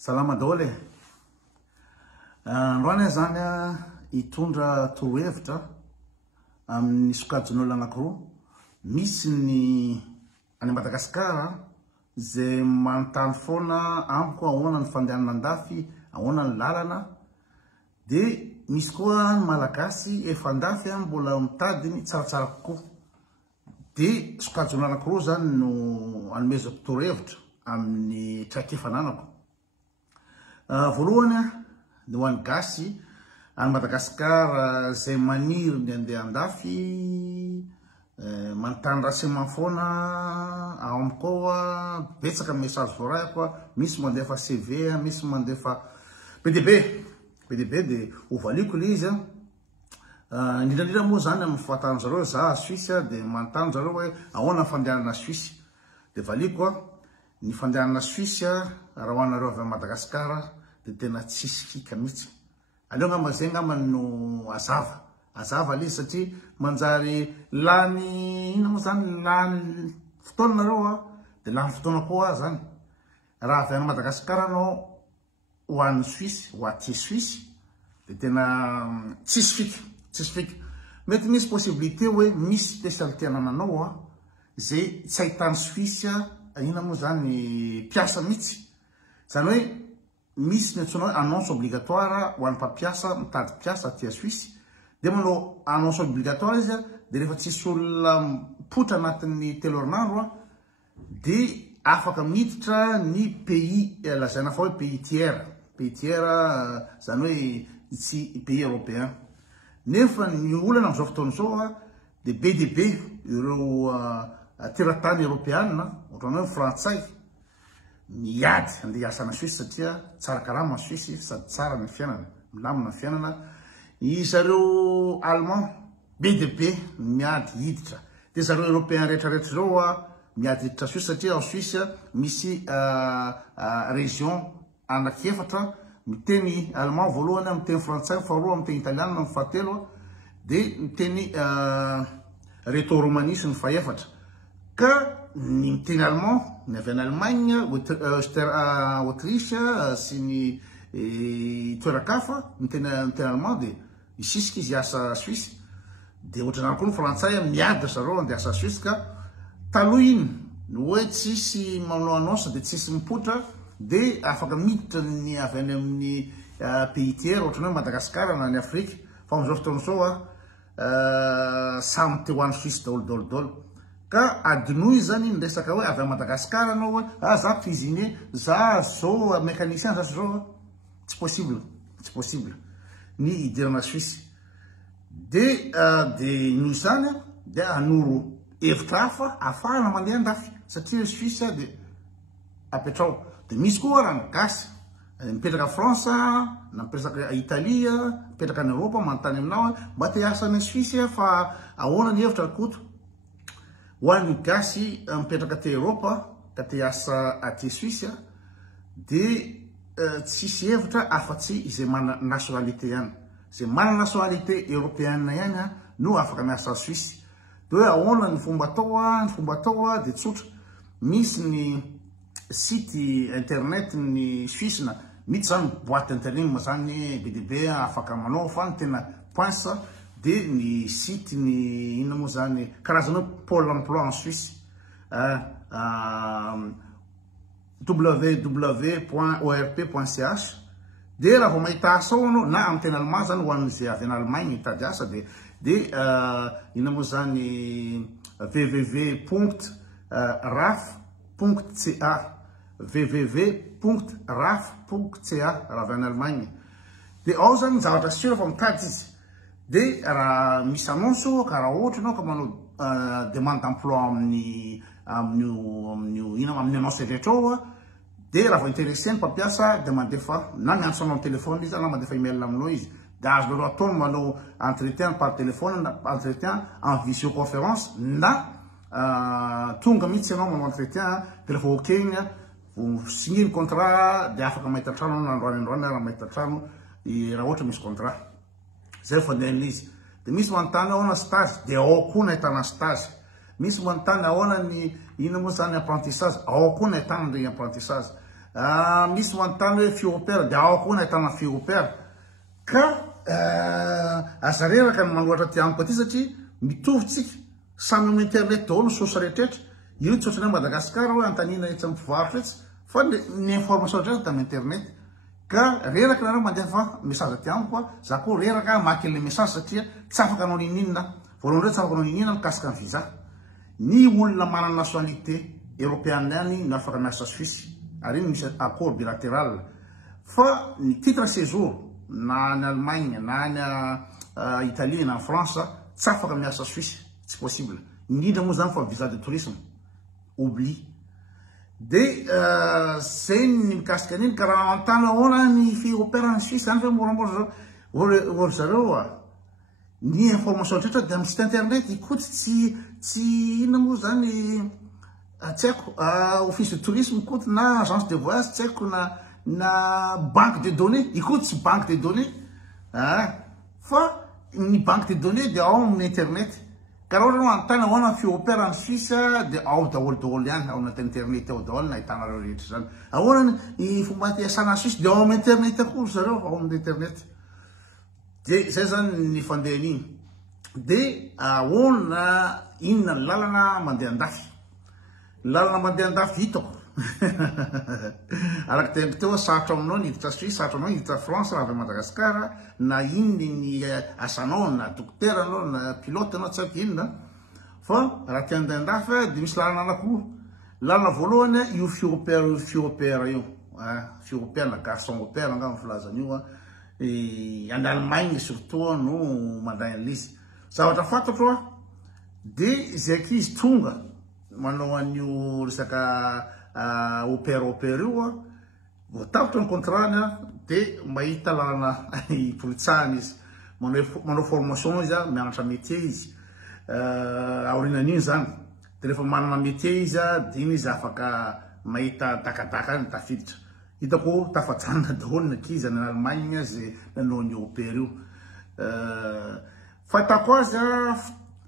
Salama daholo e. Androany zany hitondra torohevitra amin'ny sokajin'olona anankiroa. Misy ny any Madagasikara zay manontany foana amiko ahoana ny fandehanana andafy, ahoana ny lalana. De misy koa ny malagasy efa andafy mbola mitadiny tsaratsara kokoa. De sokajin'olona anankiroa zany no anomezako torohevitra amin'ny traikefananako. Voalohany ny ho an'ny gasy any Madagasikara zay maniry ny andeha andafy, manontany renseignement foana ao amiko betsaka message voarahiko, misy mandefa CV, misy mandefa PDB de ovaliko le izy indrindra moa zany amin'ny fahatarana zareo za Suisse de manontany zareo hoe ahoana fandehanana Suisse. De valiko ny fandehanana Suisse raha hoanareo avy Madagasikara de tena tsisy hika mihitsy. Aleo ngamba zay ngamba no azava le satria manjary lany ino moa zany lany fotoana nareo de lany fotoana koa zany. Raha avy any Madagasikara anao ho an'ny Suisse, ho aty Suisse de tena tsisy fika. Mety misy possibilité hoe misy spécialité anananao zay tsy ahitany Suisse ina moa zany piasa mihitsy. Zany hoe misy ny antsoina hoe annonce obligatoire ho an'ny mpampiasa mitady piasa aty Suisse. De manao annonce obligatoire izy de rehefa tsisy olona mipotra anatin'ny 3 herinandro de afaka miditra ny pays lazaina fa hoe pays tiers zany hoe tsy pays européen. Nefa ny olana am'izao fotoana zao de be de be ireo teratany européenne ohatrany hoe frantsay miady andeha hiasa na Suisse satria tsara karama Suisse sady tsara ny fiainana, milamina ny fiainana. Zareo allemand be de be miady hiditra. De zareo européen rehetrarehetra zao miady hiditra Suisse satria ao Suisse misy région anakiefatra miteny allemand voalohany, miteny frantsay faharoa, miteny italiana ny fahatelo de miteny reto romanie sy ny fahaefatra. Ka ny miteny allemand ny avy any Allemagne, Autriche sy ny toerakafa miteny allemand de isisika izy asa Suisse. De ohatrany koa ny frantsay miady zareo andeha asa Suisse ka taloha iny hoe tsisy manao annonce de tsisy mipotra de afaka miditra ny avy any amin'ny pays tiers ohatrany hoe Madagasikara na ny Afrika. Fa am'izao fotoana zao samy te ho an'ny Suisse daholo. Ka adinoy zany ny resaka hoe avy Madagasikara anao hoe za cuisinier, za zao mécanicien, za zao tsy possible ny idirana Suisse. De noho zany de anoro hevitra hafa ahafahana mandeha andafy satria Suisse de apetrao. De misy koa raha ny gasy mipetraka France na mipetraka Italia, mipetraka any Europa manontany aminao mba te hiasa any Suisse fa ahoana ny hevitra koto. Ho an'ny gasy mipetraka te Europa ka te hiasa aty Suisse de tsisy hevitra afa-tsy izay mana nationalité ihany. Zay mana nationalité européenne ihany no afaka miasa Suisse. De hoe ahoana ny fomba atao de tsotra. Misy ny site internet ny Suisse na misy zany boîte intérim zany be de be afaka manao fa ny tena poinsa. De ny site ny ina moa zany karazana pôle emploi en Suisse www.orp.ch. de raha vao mahita asa ao anao na amin'ny teny allemand zany ho an'izay avy any Allemagne mitady asa de ina moa zany www.raf.ca raha avy any Allemagne. De ao zany ny zavatra sura fa mitady izy. De raha misy annonce ka raha ohatra anao ka manao demande d'emploi amin'ny annonce rehetra ao de raha vao intéressé ny mpampiasa de mandefa na miantso anao telefona izy na mandefa email aminao izy. De azonareo ataony manao entretien par téléphone na entretien en visioconférence na tonga mihitsy anao manao entretien de rehefa ok igny vo signé ny contrat de afaka mahita trano na androany raha mahita trano raha ohatra misy contrat. Zay fandehan'izy izy. De misy manontany ahoana stage de ao koa nahitana stage. Misy manontany ahoana ny ina moa zany apprentissage, ao koa nahitana ny apprentissage. misy manontany hoe fiopera dia ao koa nahitana fiopera ka azareraka ny manohatra ty amiko aty satria mitovitsika samy amin'ny internet daholo ny sosa rehetrrehetra io tsy ohatrany Madagasikara hoe antanina etsy amin'ny mpivarotra etsy fa ny information rehetra tamin'ny internet ka reraka nareo mandeha fa message ty amiko za koa reraka maky le message satria tsy afaka anao nininina voalohany reo tsy afaka anao nininina mikasika ny visa ny olona manana nationalité européenne any no afaka miasa Suisse ary iny misy accord bilatéral fa ny titre séjour na ny Allemagne na ny Italie na France tsy afaka miasa Suisse tsy possible indrindra moa zany fa visa de tourisme oublie de zay ny mikasika an'iny ka raha antana ahoana ny fiopera ny Suisse zany fa moramora olo zareo ny information rehetra dia amin'ny site internet ikoty tsy inona moa zany tsy haiko office de tourisme koty na agence de voyage tsy haiko na banque de données ikoty tsy banque de données fa ny banque de données dia ao amin'ny internet ka raha ohatra no antana ahoana fiopera ny Suisse dia ao daholo ihany ao anaty internet ao daholo nahitanareo rehetra zany ahoana ny fomba fiasana Suisse dia ao amin'ny internet akory zareo ao amin'ny internet de zay zany ny fandehan'iny de ahoana inona ny lalana mandeha andafy lalana mandeha andafy hitako araka tempo teo sarotra aminao niditra Suisse sarotra aminao niditra France raha avy Madagasikara na iny ny asanao na dokotera anao na pilote anao tsy haiko inona fa raha tia andeha andafy de misy lalana anakiroa lalana voalohany io fiopera io fiopera na garçon opera angamba filazan'io en Allemagne surtout no mandray an'izy zavatra fantatro de zay ankizy tonga manao an'io resaka opera io voatapitra ny contrany de mahita lalana ipolitsahana izy manao formation izy mianatra métier izy aorinan'iny zany de rehefa manana métier izy de iny izy afaka mahita dakadaka ny tafiditra hitako tafajanona daholo ny ankizy any Allemagne zay nanao ny opera io fatako azy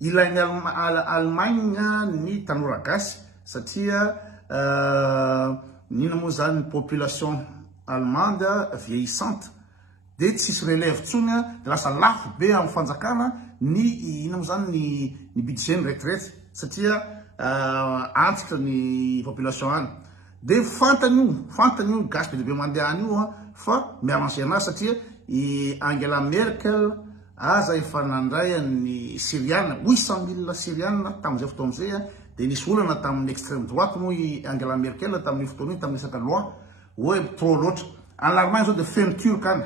ilainy Allemagne ny tanora gasy satria nina moa zany population allemande vieillissante de tsisy relève tsony de lasa lafo be amin'ny fanjakana ny ina moa zany ny budget ny retraite satria antitra ny population any de fantany io gasy be deabe mandeha any io fa miarrange anazy satria Angela Merkel aza efa nandray ny Syriane 800 000 Syriane tamin'izay fotoana zay de nisy olana tamin'ny extrême droite moa Angela Merkel tamin'ny fotoana iny tamin'ny resaka loi hoe trop loatra en Allemagne zao de feno turc any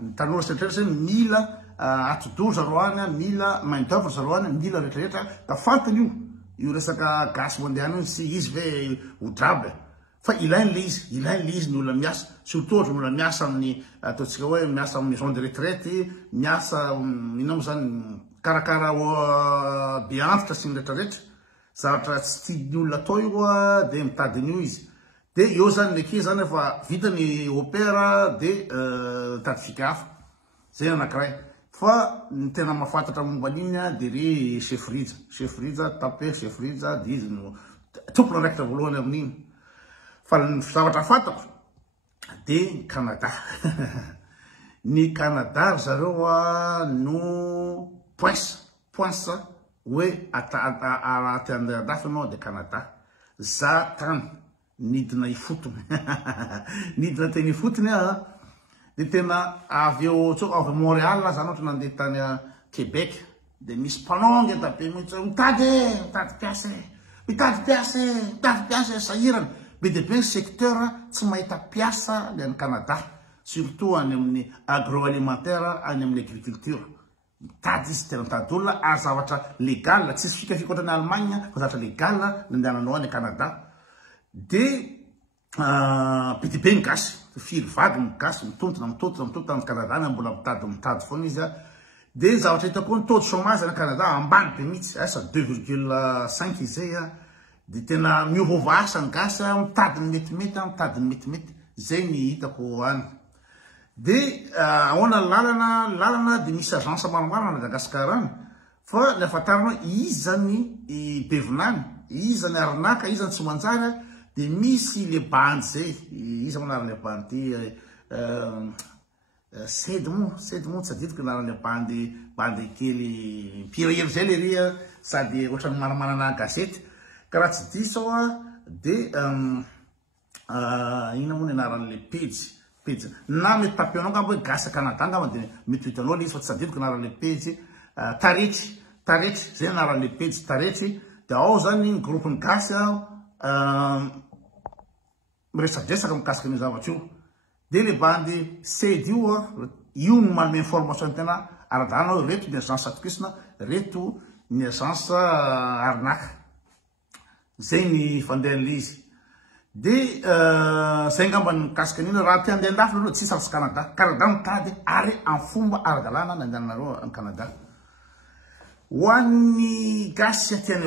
ny tanora rehetrarehetra zay mila atodoro zareo any mila main d'œuvre zareo any mila rehetrarehetra da fantany io resaka gasy mandeha any sy izy ve odraby fa ilainy le izy ny olona miasa surtout ohatra ny olona miasa amin'ny ataontsika hoe miasa amin'ny maison de retraite miasa ina moa zany karakara be antitra sy ny rehetrarehetra zavatra tsy tiany olona atao io de mitadiny io izy de eo zany ny ankizy zany efa vita ny opera de tady fika hafa zay anankiray fa ny tena mahafantatra momba an'iny de ry chef rija tape chef rija de izy no tompona raikitra voalohany amin'iny fa ny zavatra fantako de Canada ny Canada zareo no poinsa hoe araty andafy anao de Canada za tany nidina ifotony nidina teny ifotony de tena avy eo avy Montréal zany ohatra nandeha tany Québec de misy mpanongy dabe mihitsy mitady piasa sahirana be de be ny secteur tsy mahita piasa le any Canada surtout any amin'ny agroalimentaire any amin'ny agriculture mitady izy tena mitady olona ary zavatra légal tsisy fikafika ohatrany Allemagne fa zavatra légal nandehananao any Canada de be de be ny gasy firy vagy ny gasy mitontona any Canada any mbola mitady foana izy de zavatra hitako ny taux de chômage any Canada ambany be mihitsy asa 2,5 izay de tena miovova asa ny gasy mitady ny metimety zay ny hitako any de ahoana lalana de misy agence maromaro na Madagasikara any fa ny afantaranao izy zany bevinany izy zany arinaka izy zany tsy manjary de misy le bandy zay izy manarana le bandy sedy mo tsy adidiko anarana le bandy kely mpihirahira zay le ria sady ohatrany manamanana gazety ka raha tsy diso de ina moa ny anaran'le page na mety tapianao ngamba hoe Gasy Canada ngamba de mety hitanao le izy fa tsy adidiko anaran'le page taretry zay anaran'le page taretry de ao zany ny groupe ny Gasy miresadresaka mikasika ny zavatra io de le bandy sedy io no manome information tena ara-dalana hoe reto ny agence atokisina reto ny agence arnaque zay ny fandehan'le izy de zay ngamba ny mikasika an'iny raha ty andeha andafy aloha tsisy arsy Canada mitady ary amin'ny fomba ara-dalana ny andehanareo amin'ny Canada ho an'ny gasy aty any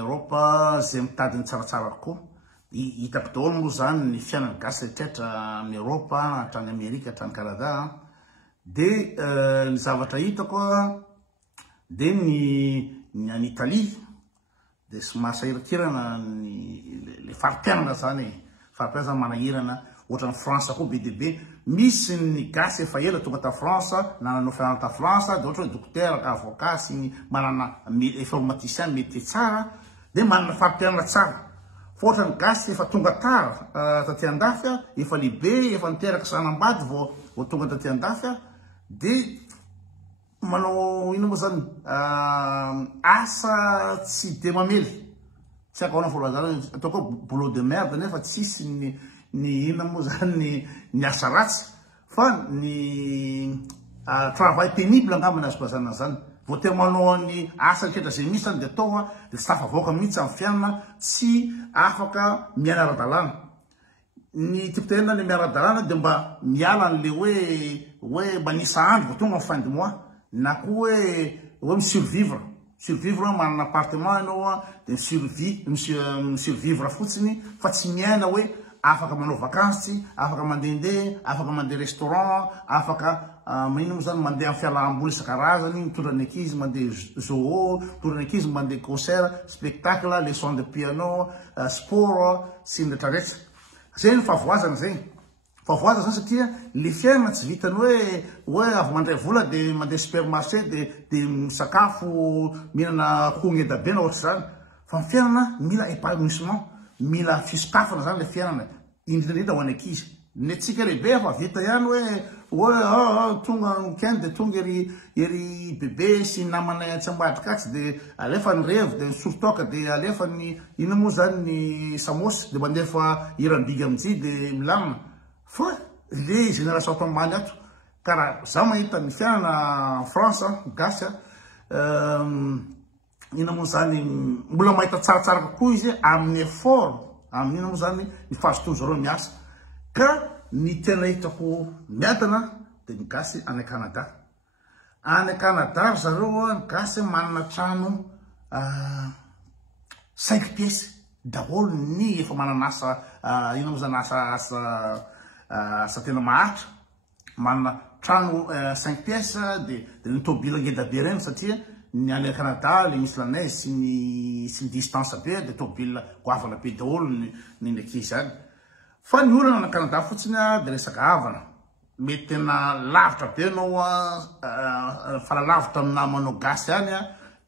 Europe zay mitady ny tsaratsara kokoa hitako daholo moa zany ny fiainan'ny gasy rehetra amin'ny Europe hatrany Amerika hatrany Canada de ny zavatra hitako de ny any Italie de somary sahirakirana le farim-pianana zany farim-pianana manahirana ohatrany France koa be deaibe misy ny gasy efa ela tonga ta France nanao fianarana ta France de ohatra hoe docteur ka avocat sy ny manana informaticien métier tsara de manana farim-pianana tsara fa ohatra ny gasy efa tonga tara taty andafy efa lehibe efa niteraka sanambady vao tonga taty andafy de manao ino moa zany asa tsy de mamely tsy haiko ana voalazana ataoko hoe boulot de merde nefa tsisy ny ina moa zany ny asa ratsy fa ny travail pénible angamba ny azo bazana zany vao tena manao ny asa ketra zay misy zany de atao de tsy tafavoaka mihitsy amin'ny fiainana tsy afaka miaina ara-dalàna ny tipotena ny miara-dalàna de mba miala an'le hoe manisa andro vao tonga amin'ny fin de mois na koa hoe misurvivre manana appartement ianao de misurvivre fotsiny fa tsy miaina hoe afaka manao vakansy afaka mandehandeha afaka mandeha restaurant afaka magnino moa zany mandeha amin'ny fialam-boly isan-karazany mitondra ny ankizy mandeha zoo mitondra ny ankizy mandeha concert spectacle leçon de piano sport sy ny retraretra zay ny favoazana zay zany satria le fiainana tsy vitany hoe avy mandray vola de mandeha supermarché de misakafo mihinana hogny edabena ohatra zany fa ny fiainana mila épanouissement mila fisokafana zany le fiainana indrindrindra ho any ankizy ny atsika lehibe efa vita ihany hoe tonga weekend de tonga ery bebe sy namanay tsy ambadikatsy de alefa ny revy de ny sortoaka de alefa ny ino moa zany ny samosy de mandefa iram-bigy amitsy de milamina fa le génération ato ambany ato karaha za mahita ny fiainana France gasy ina moa zany mbola mahita tsaratsara kokoa izy amin'ny effort amin'ny ina moa zany ny fahazotoany zareo miasa ka ny tena hitako miadana de ny gasy any Canada zareo ny gasy manana trano 5 pièces daholo ny efa manana asa ina moa zany asa tena maharitra manana trano 5 pièces de ny tobila ngeda be reny satria ny any Canada le misy la neige sy ny distance be de tobila goavana be daholo ny ankizy zany fa ny olana na Canada fotsiny de resaka havana mety tena lavitra be anao falalavitra amin'ny namanao gasy any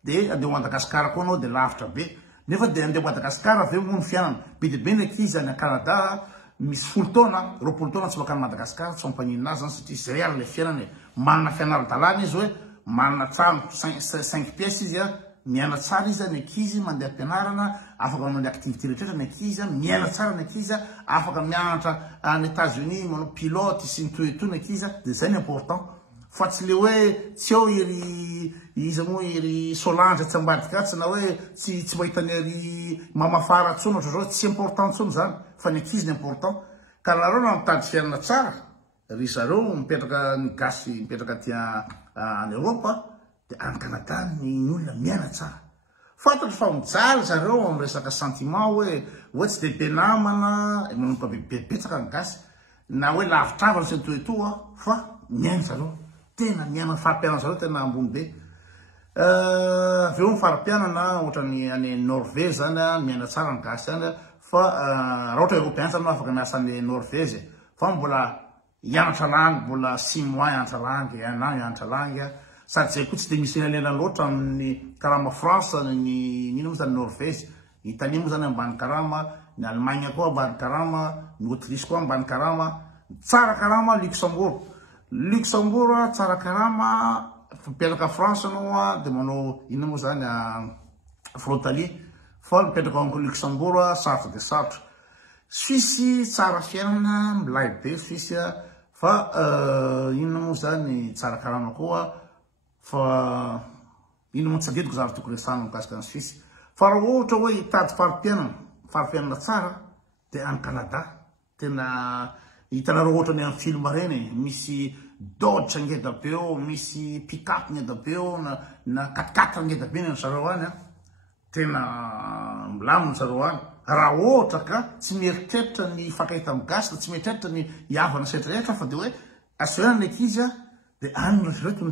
de andeha Madagasikara koa anao de lavitra be nefa de andeha Madagasikara aveo moa ny fiainana be de be ny ankizy any Canada misy 10 taona 20 taona tsy makany Madagasikara tsy mampaninina azy zany satria zay ary le fiainany manana fianaran-dalàna izy hoe manana trano 5 pièces izy miaina tsara izy ny ankizy mandeha ampianarana afaka mandeha activité rehetra ny ankizy miaina tsara ny ankizy afaka mianatra any États-Unis manao pilote sy ny toetoy ny ankizy de zay ny important fa tsy le hoe tsy eo izy moa ery Solange tsy ambadikatsy na hoe tsy mahitany ery mamafara tsony ohatra zao tsy important tsony zany fa ny ankizy ny important ka nareo na mitady fiainana tsara ry zareo mipetraka ny gasy mipetraka aty any Europe de any Canada ny olona miaina tsara fantatro fa mijaly zareo amin'ny resaka sentiment hoe tsy de be namana manomboka bebetsaka ny gasy na hoe lavitravana sy ny toetoa fa miaina zareo tena miaina farim-pianana zareo tena ambony be aveo ny farim-pianana ohatra ny any Norvège zany miaina tsara ny gasy any fa raha ohatra européen zany no afaka miasa ny Norvège fa mbola hianatra langue mbola 6 mois hianatra langue 1 an hianatra langue sady zay koa tsy de misy elalela loatra amin'ny karama France ny ino moa zany Norvège Italie moa zany ambany karama ny Allemagne koa ambany karama ny Autriche koa ambany karama tsara karama Luxembourg tsara karama mipetraka France anao de manao ino moa zany frontalier fa mipetraka ao Luxembourg sarotra de sarotra Suisse tsara fiainana milay be Suisse fa ino moa zany tsara karama koa fa ino moa tsadidiko zany tokony resana mikasika ny Suisse fa raha ohatra hoe hitady fari-piainana tsara de any Canada tena hitanareo ohatra ny amin'ny film reny misy Dodge ngeda be eo misy pick-up ngeda be eo na 4x4 ngeda be ny zareo any tena milamina zareo any raha ohatra ka tsy mieritreritra ny fakahita migasy tsy mieritreritra ny hiavana setrarehetra fa de hoe asoena ny ankizy de any rehetra no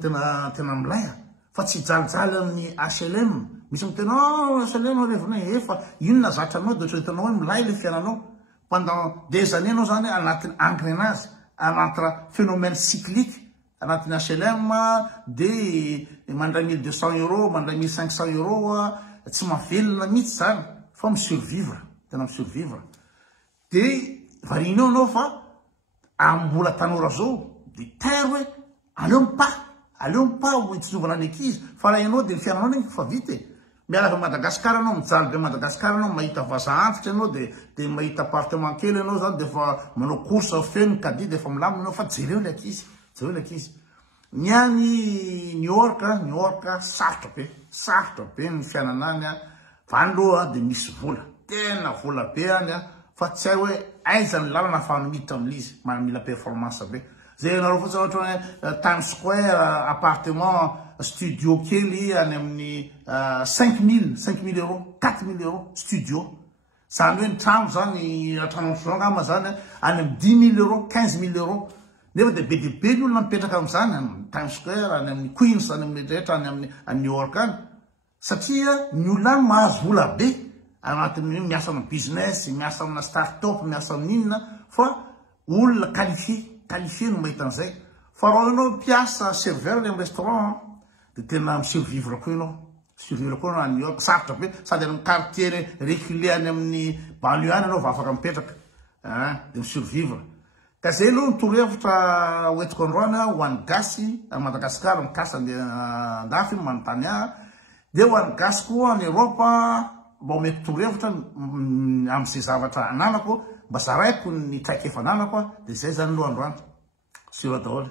tena milay fa tsy jalijaly amin'ny HLM misy mitena HLM revona fa ino na zatra anao de hitanao hoe milay le fiainanao pendant des années anao zany anatin'ny engrenage anaty phénomène cyclique anatin'ny HLM de mandray 1200 €, mandray 1500 € tsy mavelona mihitsy zany fa misurvivre tena misurvivre de varinao anao fa ambola tanora zao de terre hoe aleo mipa ho itozovana ny ankizy fa raha ianao de ny fiainanao ny fa vita miaraka Madagasikara anao mijaly be Madagasikara anao mahita vaza antitra anao de mahita appartement kely anao zany de fa manao course feno kadi de fa milamina anao fa jereo le ankizy ny any New York sarotra be ny fiainana any fa any aloha de misy vola tena vola be any fa tsy hay hoe aiza ny lalana ahafahana miditra amin'izy mila performance be zay nareo fotsiny ohatra hoe Times Square appartement studio kely any amin'ny 5 000 €, 4 000 € studio zany hoe ny trano zany trano zany any amin'ny 10 000 €, 15 000 € nefa de be de be ny olona mipetraka amin'izany amin'ny Times Square any amin'ny Queens any amin'ny rehetra any New York any satria ny olona mahazo vola be anatin'ny miasa amin'ny business miasa amina start-up miasa amin'inona fa olona qualifié no mahita an'izay fa raha ianao mpiasa serveur le amin'ny restaurant de tena misurvivre koa ianao any New York sarotra be sady amin'ny quartier reculé any amin'ny banlieue any anao va afaka mipetraka de misurvivre ka zay aloha nytorohevitra hoentiko androany ho an'ny gasy a Madagasikara mikasa andafy manontany de ho an'ny gasy koa any Europe mba omeko torohevitra amin'izay zavatra ananako mba zaraiko ny traikefa ananako de zay zany aloha androany sira daholo